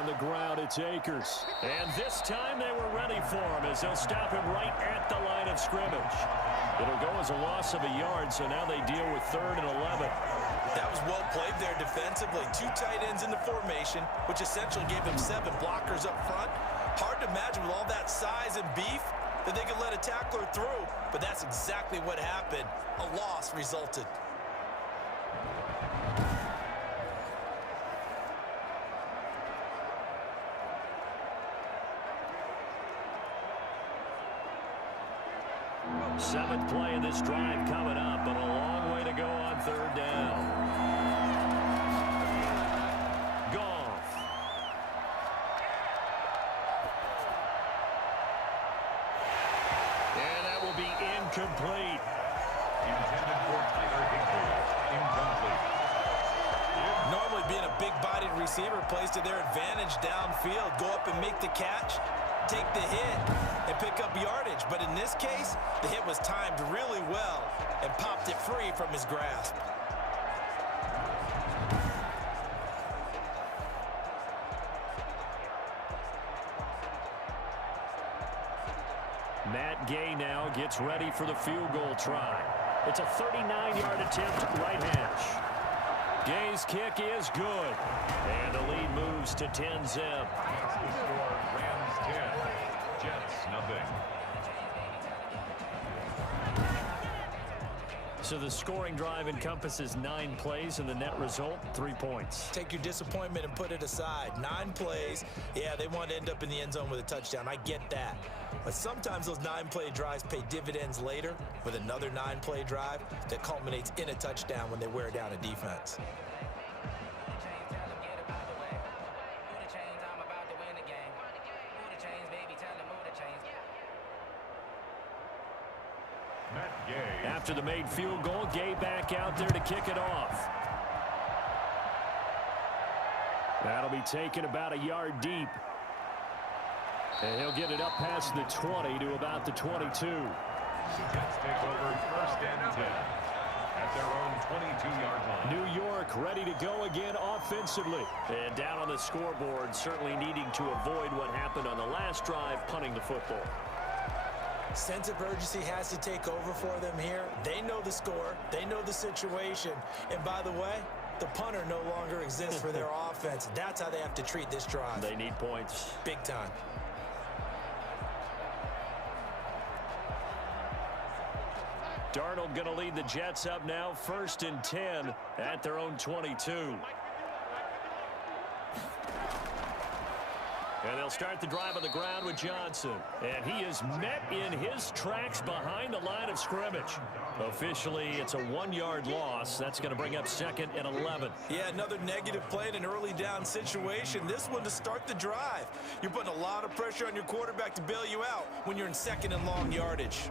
On the ground, it's Akers. And this time they were ready for him as they'll stop him right at the line of scrimmage. It'll go as a loss of a yard, so now they deal with 3rd and 11. That was well played there defensively. 2 tight ends in the formation, which essentially gave them 7 blockers up front. Hard to imagine with all that size and beef that they could let a tackler through, but that's exactly what happened. A loss resulted. Seventh play of this drive coming up, but a long way to go on 3rd down. Goff. And that will be incomplete. Intended for Tyler Higbee. Incomplete. Normally being a big-bodied receiver plays to their advantage downfield. Go up and make the catch, take the hit, and pick up yardage. But in this case, the hit was timed really well and popped it free from his grasp. Matt Gay now gets ready for the field goal try. It's a 39-yard attempt, right hash. Gay's kick is good. And the lead moves to 10-zip. The score, Rams 10, Jets nothing. So the scoring drive encompasses 9 plays, and the net result, 3 points. Take your disappointment and put it aside. 9 plays. Yeah, they want to end up in the end zone with a touchdown. I get that. But sometimes those 9-play drives pay dividends later with another 9-play drive that culminates in a touchdown when they wear down a defense. After the made field goal, Gay back out there to kick it off. That'll be taken about a yard deep. And he'll get it up past the 20 to about the 22. The Jets take over 1st and 10 at their own 22-yard line. New York ready to go again offensively. And down on the scoreboard, certainly needing to avoid what happened on the last drive, punting the football. Sense of urgency has to take over for them here. They know the score. They know the situation. And by the way, the punter no longer exists for their offense. That's how they have to treat this drive. They need points. Big time. Darnold going to lead the Jets up now, 1st and 10 at their own 22. And they'll start the drive on the ground with Johnson. And he is met in his tracks behind the line of scrimmage. Officially, it's a 1-yard loss. That's going to bring up 2nd and 11. Yeah, another negative play in an early down situation. This one to start the drive. You're putting a lot of pressure on your quarterback to bail you out when you're in 2nd and long yardage.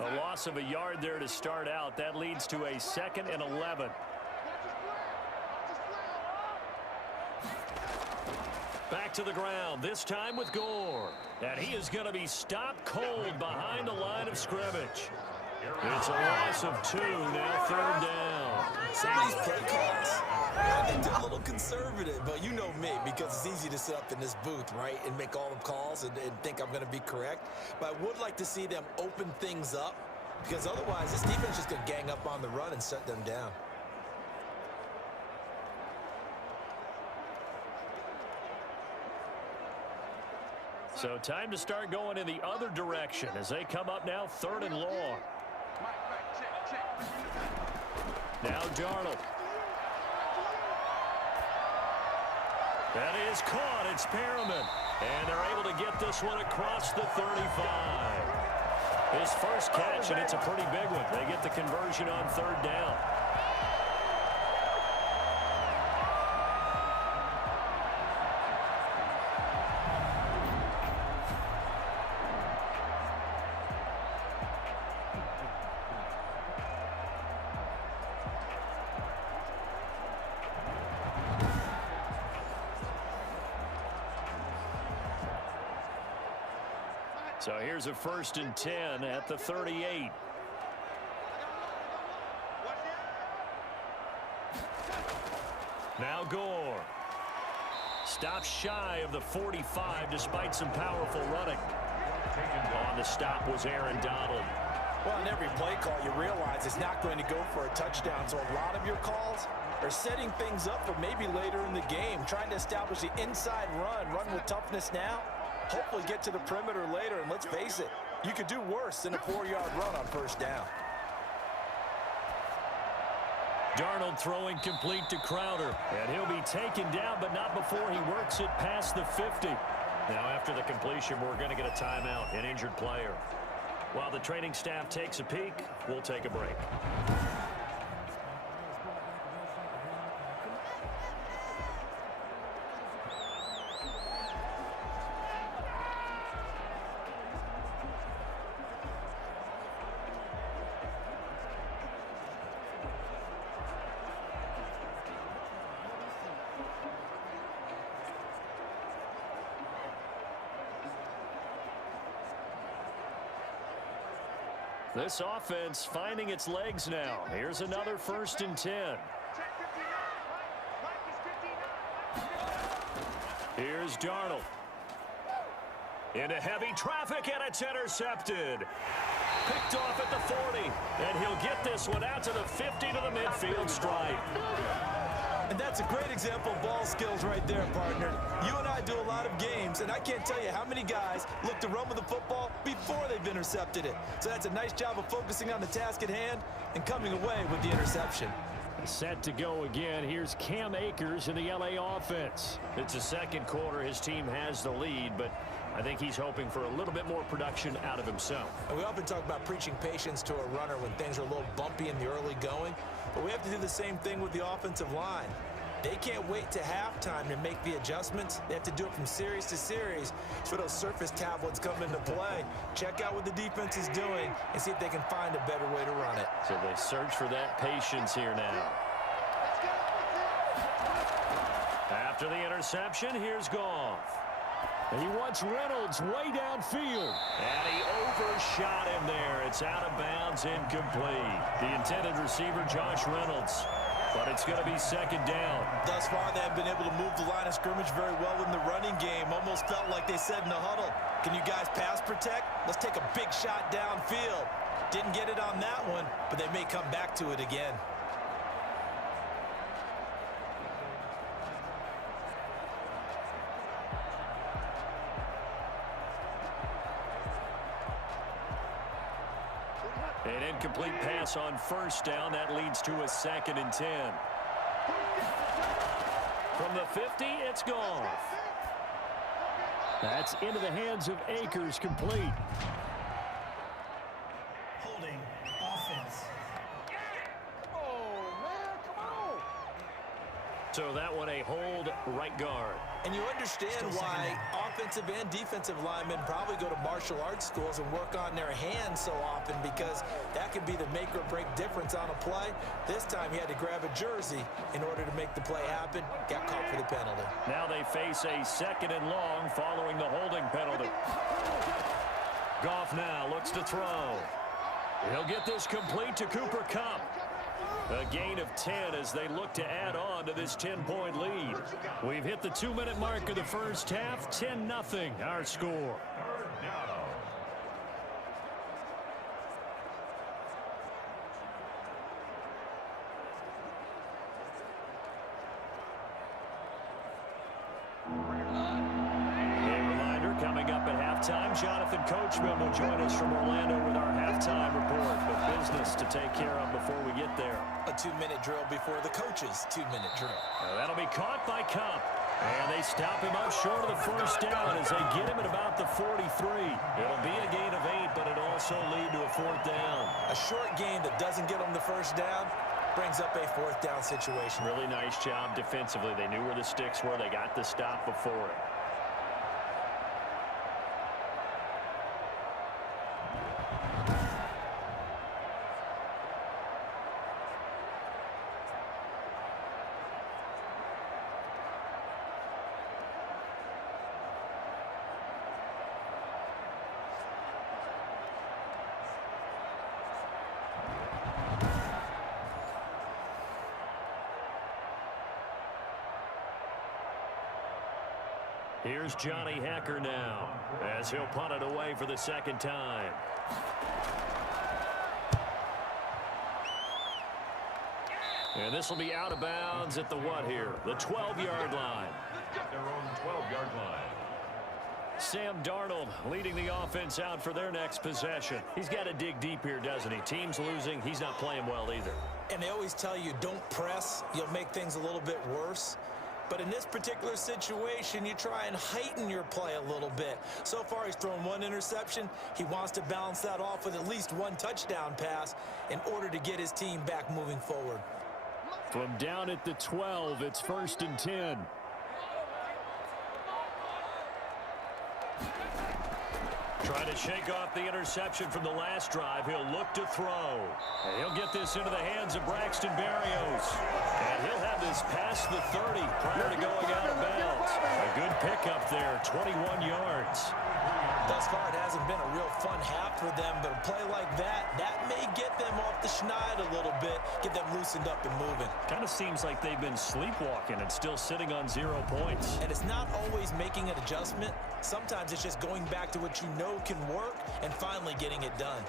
A loss of a yard there to start out. That leads to a 2nd and 11. Back to the ground, this time with Gore. And he is going to be stopped cold behind the line of scrimmage. It's a loss of 2, now 3rd down. Some of these play calls, I think they're a little conservative, but you know me, because it's easy to sit up in this booth, right, and make all the calls and think I'm going to be correct. But I would like to see them open things up, because otherwise this defense is just going to gang up on the run and shut them down. So time to start going in the other direction as they come up now 3rd and long. Now Darnold. That is caught. It's Perriman. And they're able to get this one across the 35. His first catch, and it's a pretty big one. They get the conversion on 3rd down. So here's a 1st and 10 at the 38. Now Gore. Stops shy of the 45 despite some powerful running. On the stop was Aaron Donald. Well, on every play call, you realize it's not going to go for a touchdown. So a lot of your calls are setting things up for maybe later in the game, trying to establish the inside run with toughness now, hopefully get to the perimeter later. And let's face it, you could do worse than a 4-yard run on 1st down. Darnold throwing complete to Crowder. And he'll be taken down, but not before he works it past the 50. Now, after the completion, we're going to get a timeout, an injured player. While the training staff takes a peek, we'll take a break. This offense finding its legs now. Here's another 1st and 10. Here's Darnold. Into heavy traffic, and it's intercepted. Picked off at the 40, and he'll get this one out to the 50 to the midfield stripe. And that's a great example of ball skills right there, partner. You and I do a lot of games, and I can't tell you how many guys look to run with the football before they've intercepted it. So that's a nice job of focusing on the task at hand and coming away with the interception. Set to go again. Here's Cam Akers in the LA offense. It's the 2nd quarter. His team has the lead, but I think he's hoping for a little bit more production out of himself. And we often talk about preaching patience to a runner when things are a little bumpy in the early going, but we have to do the same thing with the offensive line. They can't wait to halftime to make the adjustments. They have to do it from series to series. So those surface tablets come into play. Check out what the defense is doing and see if they can find a better way to run it. So they search for that patience here now. After the interception, here's Goff. And he wants Reynolds way downfield. And he overshot him there. It's out of bounds, incomplete. The intended receiver, Josh Reynolds. But it's going to be 2nd down. Thus far, they have been able to move the line of scrimmage very well in the running game. Almost felt like they said in the huddle, can you guys pass protect? Let's take a big shot downfield. Didn't get it on that one, but they may come back to it again. An incomplete pass on 1st down. That leads to a 2nd and 10. From the 50, it's gone. That's into the hands of Akers, complete. Holding offense. So that one a hold, right guard. And you understand why offensive and defensive linemen probably go to martial arts schools and work on their hands so often, because that could be the make or break difference on a play. This time he had to grab a jersey in order to make the play happen. Got caught for the penalty. Now they face a 2nd and long following the holding penalty. Goff now looks to throw. He'll get this complete to Cooper Kupp. A gain of 10 as they look to add on to this 10-point lead. We've hit the 2-minute mark of the 1st half. 10-0 our score. Coming up at halftime, Jonathan Coachman will join us from Orlando with our halftime report. But business to take care of before we get there. A 2-minute drill before the coach's 2-minute drill. That'll be caught by Kupp. And they stop him up short of the 1st down as they get him at about the 43. It'll be a gain of 8, but it'll also lead to a 4th down. A short gain that doesn't get them the 1st down brings up a 4th down situation. Really nice job defensively. They knew where the sticks were. They got the stop before it. Here's Johnny Hacker now as he'll punt it away for the second time. And this will be out of bounds at the what here? The 12-yard line. At their own 12-yard line. Sam Darnold leading the offense out for their next possession. He's got to dig deep here, doesn't he? Team's losing. He's not playing well either. And they always tell you, don't press. You'll make things a little bit worse. But in this particular situation, you try and heighten your play a little bit. So far, he's thrown one interception. He wants to balance that off with at least one touchdown pass in order to get his team back moving forward. From down at the 12, it's 1st and 10. Trying to shake off the interception from the last drive. He'll look to throw. And he'll get this into the hands of Braxton Berrios. And he'll have this past the 30 prior to going out of bounds. A good pickup there, 21 yards. Thus far, it hasn't been a real fun half for them, but a play like that may get them off the schneid a little bit, get them loosened up and moving. Kind of seems like they've been sleepwalking and still sitting on 0 points. And it's not always making an adjustment. Sometimes it's just going back to what you know can work and finally getting it done.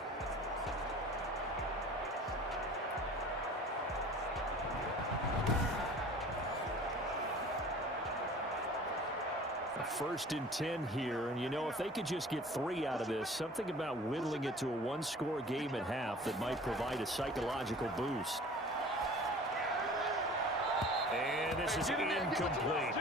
A 1st and 10 here, and you know, if they could just get 3 out of this, something about whittling it to a one-score game at half that might provide a psychological boost. And this is incomplete.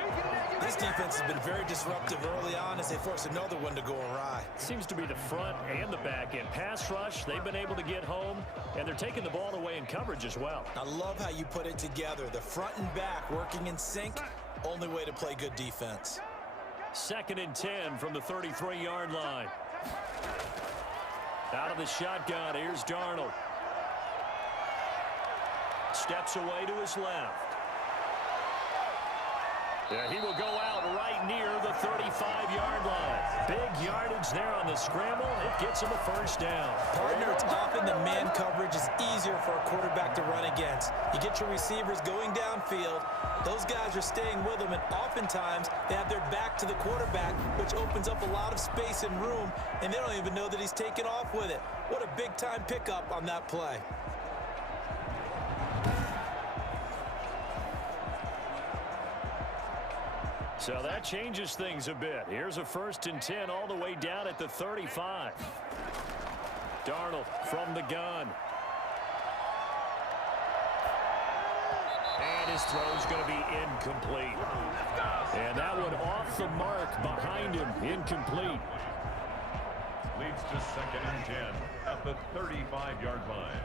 This defense has been very disruptive early on as they force another one to go awry. Seems to be the front and the back end. Pass rush, they've been able to get home, and they're taking the ball away in coverage as well. I love how you put it together. The front and back working in sync, only way to play good defense. 2nd and 10 from the 33-yard line. Out of the shotgun, here's Darnold. Steps away to his left. Yeah, he will go out right near the 35-yard line. Big yardage there on the scramble. It gets him a 1st down. Partner, it's often the man coverage is easier for a quarterback to run against. You get your receivers going downfield. Those guys are staying with them, and oftentimes they have their back to the quarterback, which opens up a lot of space and room, and they don't even know that he's taken off with it. What a big-time pickup on that play. So that changes things a bit. Here's a 1st and 10 all the way down at the 35. Darnold from the gun. And his throw's going to be incomplete. And that one off the mark behind him. Incomplete. Leads to 2nd and 10 at the 35-yard line.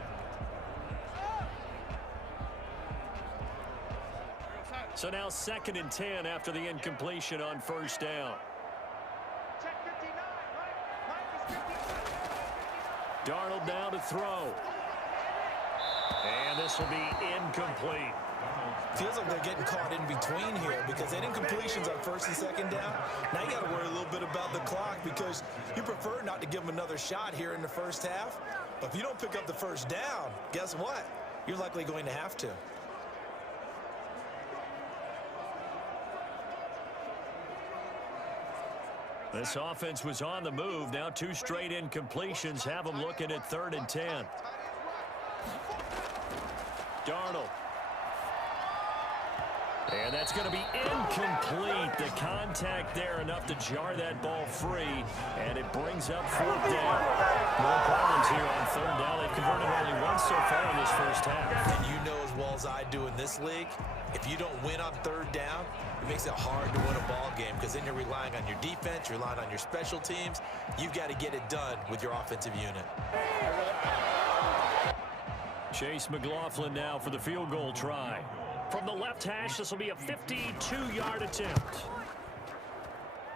So now 2nd and 10 after the incompletion on 1st down. Darnold now to throw. And this will be incomplete. Feels like they're getting caught in between here because they didn't completions on 1st and 2nd down. Now you got to worry a little bit about the clock because you prefer not to give them another shot here in the 1st half. But if you don't pick up the 1st down, guess what? You're likely going to have to. This offense was on the move. Now 2 straight incompletions have them looking at 3rd and 10. Darnold. And that's going to be incomplete. The contact there enough to jar that ball free. And it brings up 4th down. No problems here on 3rd down. They've converted only once so far in this 1st half. And you know as well as I do in this league, if you don't win on 3rd down, it makes it hard to win a ball game because then you're relying on your defense, you're relying on your special teams. You've got to get it done with your offensive unit. Chase McLaughlin now for the field goal try. From the left hash, this will be a 52-yard attempt.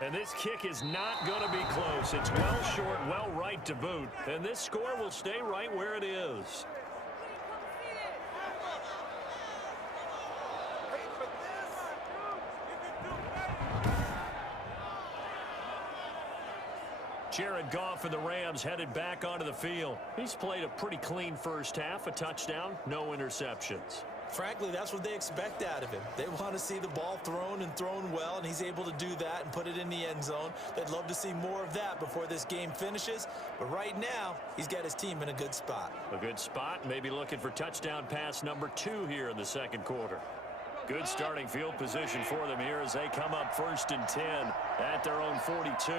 And this kick is not going to be close. It's well short, well right to boot. And this score will stay right where it is. Jared Goff and the Rams headed back onto the field. He's played a pretty clean 1st half, a touchdown, no interceptions. Frankly, that's what they expect out of him. They want to see the ball thrown and thrown well, and he's able to do that and put it in the end zone. They'd love to see more of that before this game finishes. But right now, he's got his team in a good spot. A good spot, maybe looking for touchdown pass number 2 here in the second quarter. Good starting field position for them here as they come up 1st and 10 at their own 42.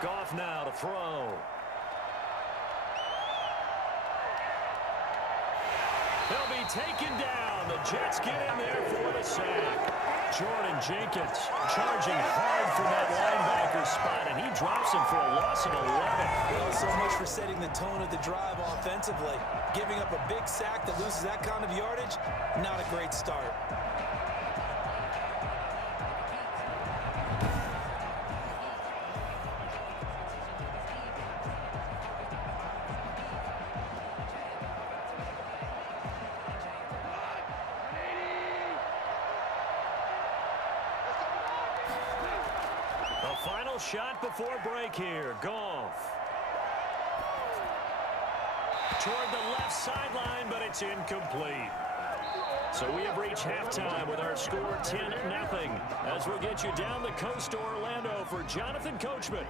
Goff now to throw. He'll be taken down. The Jets get in there for the sack. Jordan Jenkins charging hard for that linebacker spot, and he drops him for a loss of 11. Well, so much for setting the tone of the drive offensively. Giving up a big sack that loses that kind of yardage, not a great start. Final shot before break here. Goff. Toward the left sideline, but it's incomplete. So we have reached halftime with our score 10-0. As we'll get you down the coast to Orlando for Jonathan Coachman.